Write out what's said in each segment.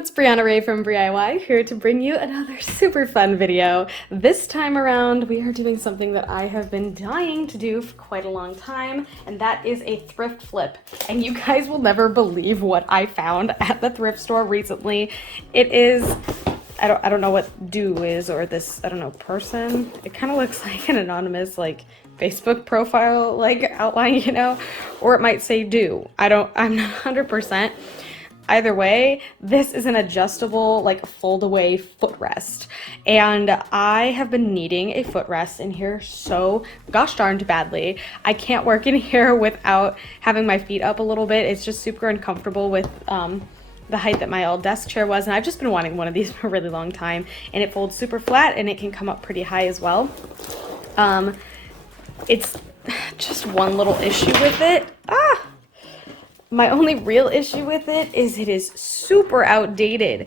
it's Brianna Ray from BriIY here to bring you another super fun video. This time around, we are doing something that I have been dying to do for quite a long time, and that is a thrift flip. And you guys will never believe what I found at the thrift store recently. It is, I don't know what do is, or this, I don't know, person. It kind of looks like an anonymous, like, Facebook profile, like, outline, you know? Or it might say do. I'm not 100%. Either way, this is an adjustable, like, fold-away footrest. And I have been needing a footrest in here so gosh darned badly. I can't work in here without having my feet up a little bit. It's just super uncomfortable with the height that my old desk chair was, and I've just been wanting one of these for a really long time. And it folds super flat, and it can come up pretty high as well. It's just one little issue with it. My only real issue with it is super outdated.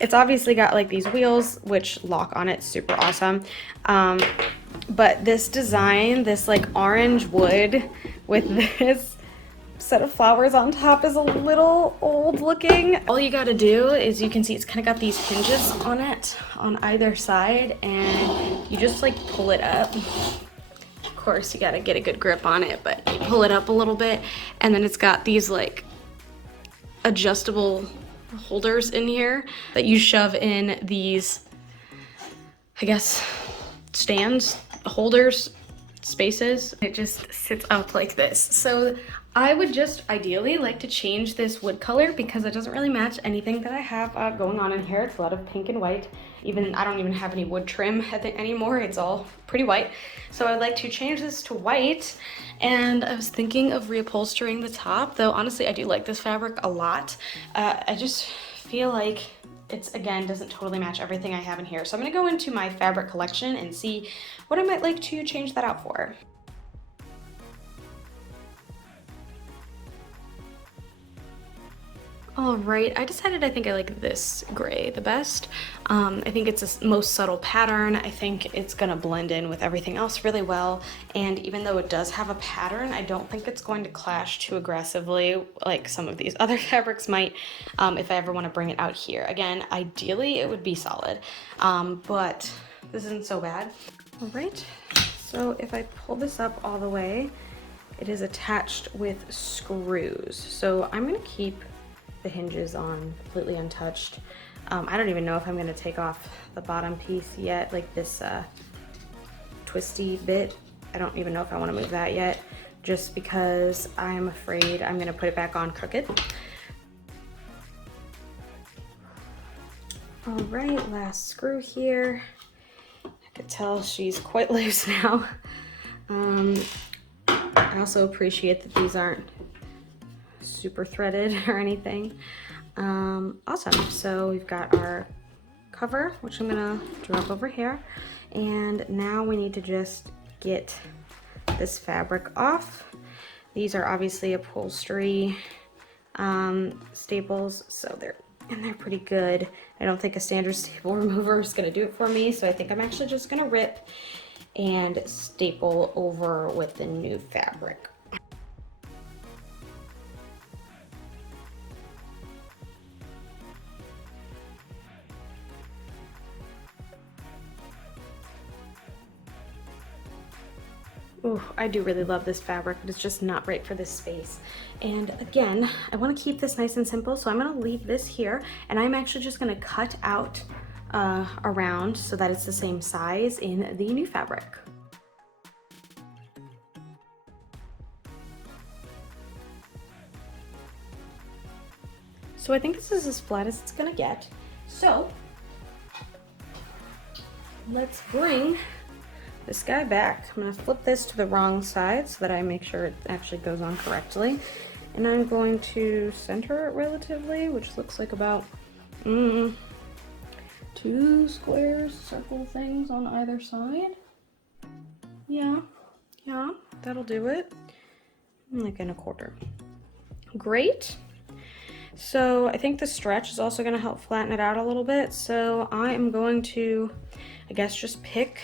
It's obviously got like these wheels which lock on it, super awesome. But this design, this like orange wood with this set of flowers on top is a little old looking. All you gotta do is, you can see it's kind of got these hinges on it on either side, and you just like pull it up. Of course, you gotta get a good grip on it, but you pull it up a little bit, and then it's got these like adjustable holders in here that you shove in these, I guess, stands, holders, spaces. It just sits up like this. So I would just ideally like to change this wood color because it doesn't really match anything that I have going on in here. It's a lot of pink and white. I don't even have any wood trim anymore. It's all pretty white. So I'd like to change this to white. And I was thinking of reupholstering the top, though honestly I do like this fabric a lot. I just feel like it's, again, doesn't totally match everything I have in here. So I'm gonna go into my fabric collection and see what I might like to change that out for. All right, I decided I think I like this gray the best. I think it's the most subtle pattern. I think it's gonna blend in with everything else really well. And even though it does have a pattern, I don't think it's going to clash too aggressively like some of these other fabrics might if I ever wanna bring it out here. Again, ideally it would be solid, but this isn't so bad. All right, so if I pull this up all the way, it is attached with screws. So I'm gonna keep the hinges on completely untouched. I don't even know if I'm gonna take off the bottom piece yet, like this twisty bit. I don't even know if I wanna move that yet, just because I'm afraid I'm gonna put it back on crooked. All right, last screw here. I could tell she's quite loose now. I also appreciate that these aren't super threaded or anything. Awesome. So we've got our cover, which I'm gonna drop over here, and now we need to just get this fabric off. These are obviously upholstery staples, so they're pretty good. I don't think a standard staple remover is gonna do it for me, so I think I'm actually just gonna rip and staple over with the new fabric. Ooh, I do really love this fabric, but it's just not right for this space. And again, I want to keep this nice and simple, so I'm going to leave this here, and I'm actually just going to cut out around so that it's the same size in the new fabric. So I think this is as flat as it's going to get. So let's bring this guy back. I'm gonna flip this to the wrong side so that I make sure it actually goes on correctly. And I'm going to center it relatively, which looks like about 2 squares, circle things on either side. Yeah, that'll do it. Like in a quarter. Great. So I think the stretch is also gonna help flatten it out a little bit. So I am going to, I guess, just pick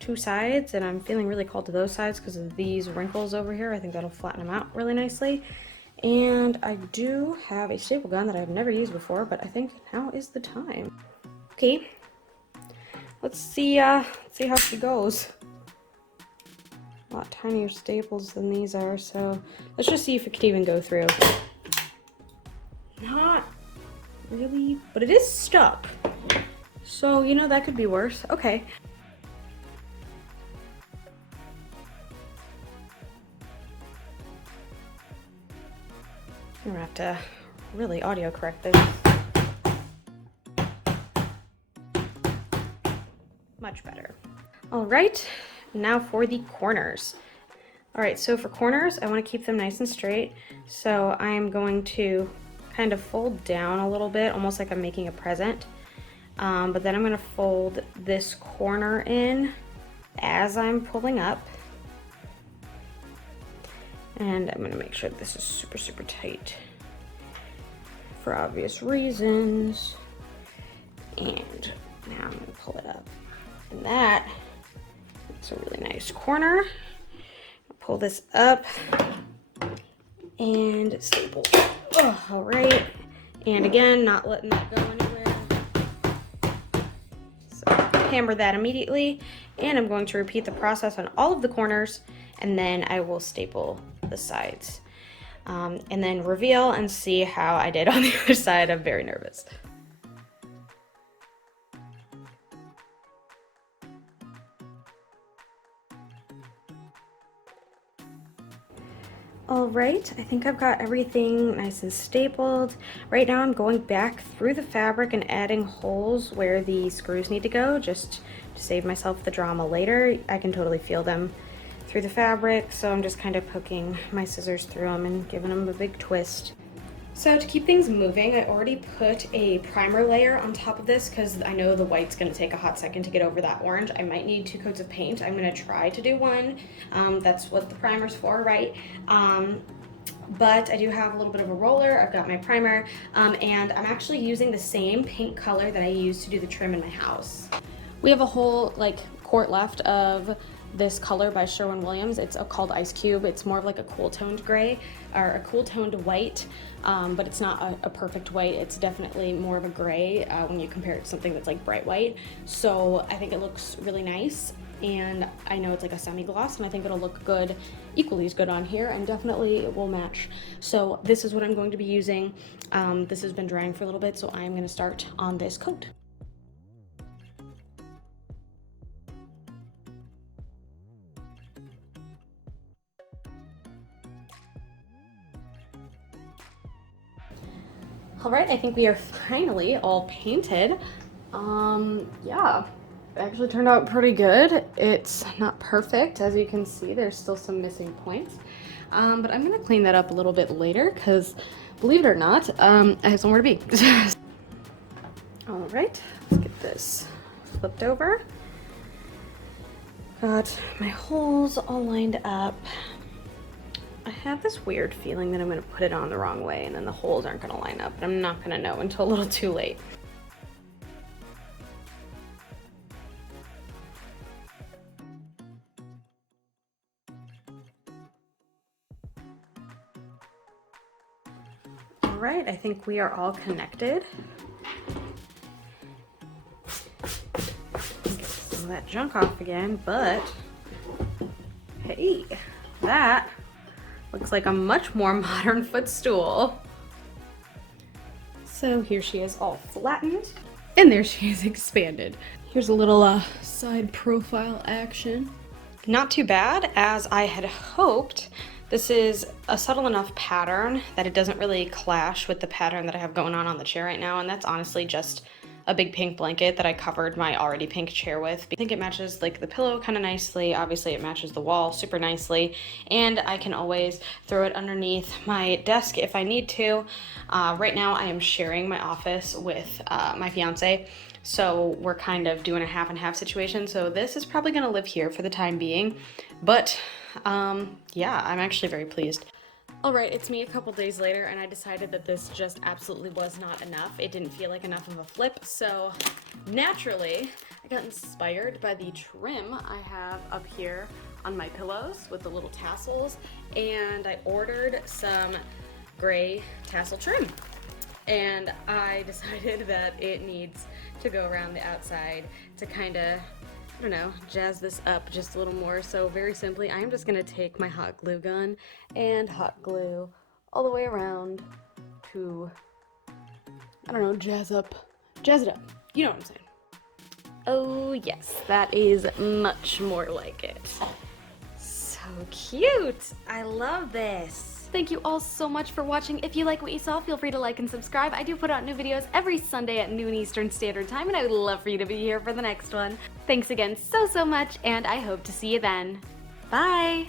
2 sides, and I'm feeling really called to those sides because of these wrinkles over here. I think that'll flatten them out really nicely. And I do have a staple gun that I've never used before, but I think now is the time. Okay, let's see how she goes. A lot tinier staples than these are, so let's just see if it could even go through. Not really, but it is stuck. So, you know, that could be worse. Okay. I'm gonna have to really audio correct this. Much better. All right, now for the corners. All right, so for corners, I want to keep them nice and straight. So I'm going to kind of fold down a little bit, almost like I'm making a present. But then I'm going to fold this corner in as I'm pulling up. And I'm going to make sure this is super, super tight for obvious reasons. And now I'm going to pull it up. And that's a really nice corner. Pull this up and staple. Oh, all right. And again, not letting that go anywhere. So hammer that immediately. And I'm going to repeat the process on all of the corners, and then I will staple the sides. And then reveal and see how I did on the other side. I'm very nervous. All right, I think I've got everything nice and stapled. Right now I'm going back through the fabric and adding holes where the screws need to go, just to save myself the drama later. I can totally feel them through the fabric, so I'm just kind of poking my scissors through them and giving them a big twist. So to keep things moving, I already put a primer layer on top of this because I know the white's going to take a hot second to get over that orange. I might need 2 coats of paint. I'm going to try to do one. That's what the primer's for, right? But I do have a little bit of a roller. I've got my primer, and I'm actually using the same paint color that I used to do the trim in my house. We have a whole quart left of this color by Sherwin-Williams. It's called Ice Cube. It's more of like a cool toned gray or a cool toned white, but it's not a perfect white. It's definitely more of a gray when you compare it to something that's like bright white. So I think it looks really nice, and I know it's like a semi-gloss, and I think it'll look good, equally as good on here, and definitely it will match. So this is what I'm going to be using. This has been drying for a little bit, so I'm going to start on this coat. All right, I think we are finally all painted. Yeah, it actually turned out pretty good. It's not perfect, as you can see, there's still some missing points. But I'm gonna clean that up a little bit later, because believe it or not, I have somewhere to be. All right, let's get this flipped over. Got my holes all lined up. I have this weird feeling that I'm going to put it on the wrong way and then the holes aren't going to line up, but I'm not going to know until a little too late. All right, I think we are all connected. Get some of that junk off again, but hey, that looks like a much more modern footstool. So here she is all flattened, and there she is expanded. Here's a little side profile action. Not too bad, as I had hoped. This is a subtle enough pattern that it doesn't really clash with the pattern that I have going on the chair right now, and that's honestly just a big pink blanket that I covered my already pink chair with. I think it matches like the pillow kind of nicely. Obviously it matches the wall super nicely, and I can always throw it underneath my desk if I need to. Right now I am sharing my office with my fiance, so we're kind of doing a half and half situation. So this is probably gonna live here for the time being, but yeah, I'm actually very pleased. All right, it's me a couple days later, and I decided that this just absolutely was not enough. It didn't feel like enough of a flip, so naturally, I got inspired by the trim I have up here on my pillows with the little tassels, and I ordered some gray tassel trim. And I decided that it needs to go around the outside to kind of, I don't know, jazz this up just a little more. So very simply, I am just gonna take my hot glue gun and hot glue all the way around to, I don't know, jazz it up. You know what I'm saying. Oh yes, that is much more like it. So cute. I love this. Thank you all so much for watching. If you like what you saw, feel free to like and subscribe. I do put out new videos every Sunday at noon Eastern Standard Time, and I would love for you to be here for the next one. Thanks again so much, and I hope to see you then. Bye!